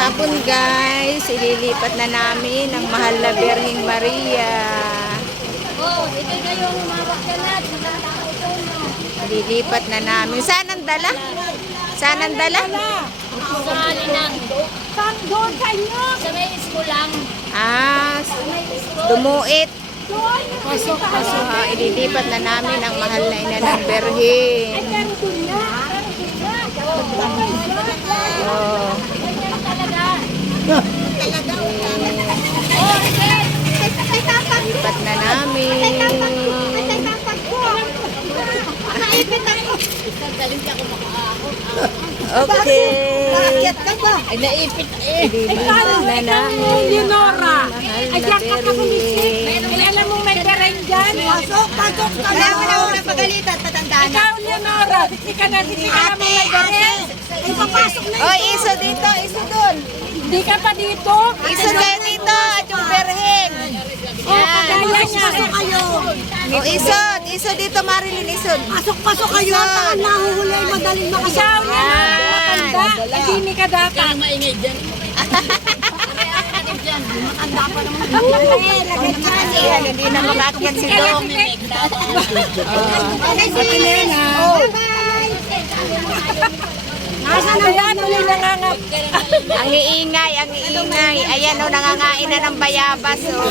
hapon guys, ililipat na namin ang mahal na Birheng Maria. Oh, ito na yung mawakalat. Ililipat na namin. Saan ang dala? Saan ang dala? Sa Alinang. Saan doon sa inyo? Sa may school lang. Ah, dumuit. Doon. Pasok, pasok. Ililipat na namin ang mahal na ina ng Birhen. Pero doon na. Oh. Ganyan talaga. Oh, okay. Ililipat na namin. Okay. Ay, naipit eh. Ililipat na namin Leonora. ang mahal Ay, na diyan ka kakulisip. Birhen. Ay, alam mo may perain dyan. Pasok ka Kaya mo na na. una pagalitan, tatandaan na. Ikaw, Leonora. Hindi ka na mo may perain. Ay, papasok na. Oy, iso dito, iso dun. Hindi ka pa dito. Iso kayo dito at yung Birhen. Oh, kagaya niya. Pasok kayo. O, iso dito, Marilyn, iso. Pasok kayo. Saan nahuhuli? Madaling makasok. Ikaw, Leonora. Matanda. Hindi ka dapat. Kaya maingay dyan. Matanda pa naman. Ayan, hindi na makakit si Dong. Asa na yan? Tuloy nangangap. Ang iingay, ang iingay. Ayan o, nangangain na ng bayabas. Oh.